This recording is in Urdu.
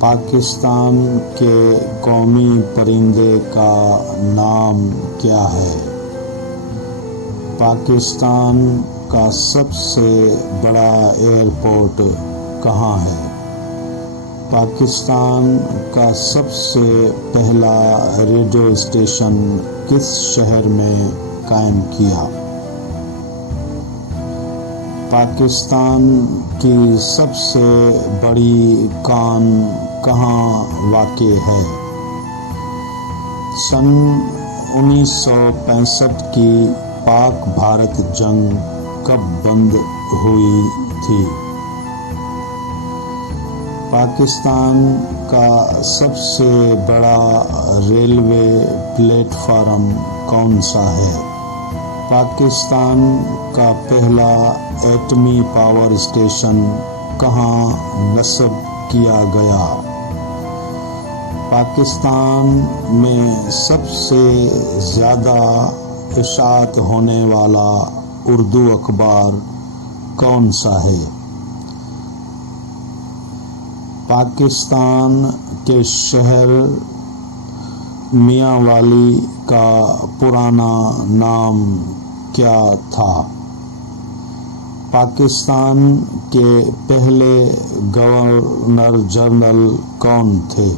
پاکستان کے قومی پرندے کا نام کیا ہے؟ پاکستان کا سب سے بڑا ایئرپورٹ کہاں ہے؟ پاکستان کا سب سے پہلا ریڈیو اسٹیشن کس شہر میں قائم کیا؟ پاکستان کی سب سے بڑی کان کہاں واقع ہے؟ سن 1965 کی پاک بھارت جنگ کب بند ہوئی تھی؟ پاکستان کا سب سے بڑا ریلوے پلیٹ فارم کون سا ہے؟ پاکستان کا پہلا ایٹمی پاور اسٹیشن کہاں نصب کیا گیا؟ پاکستان میں سب سے زیادہ اشاعت ہونے والا اردو اخبار کون سا ہے؟ پاکستان کے شہر میاں والی کا پرانا نام کیا تھا؟ پاکستان کے پہلے گورنر جنرل کون تھے؟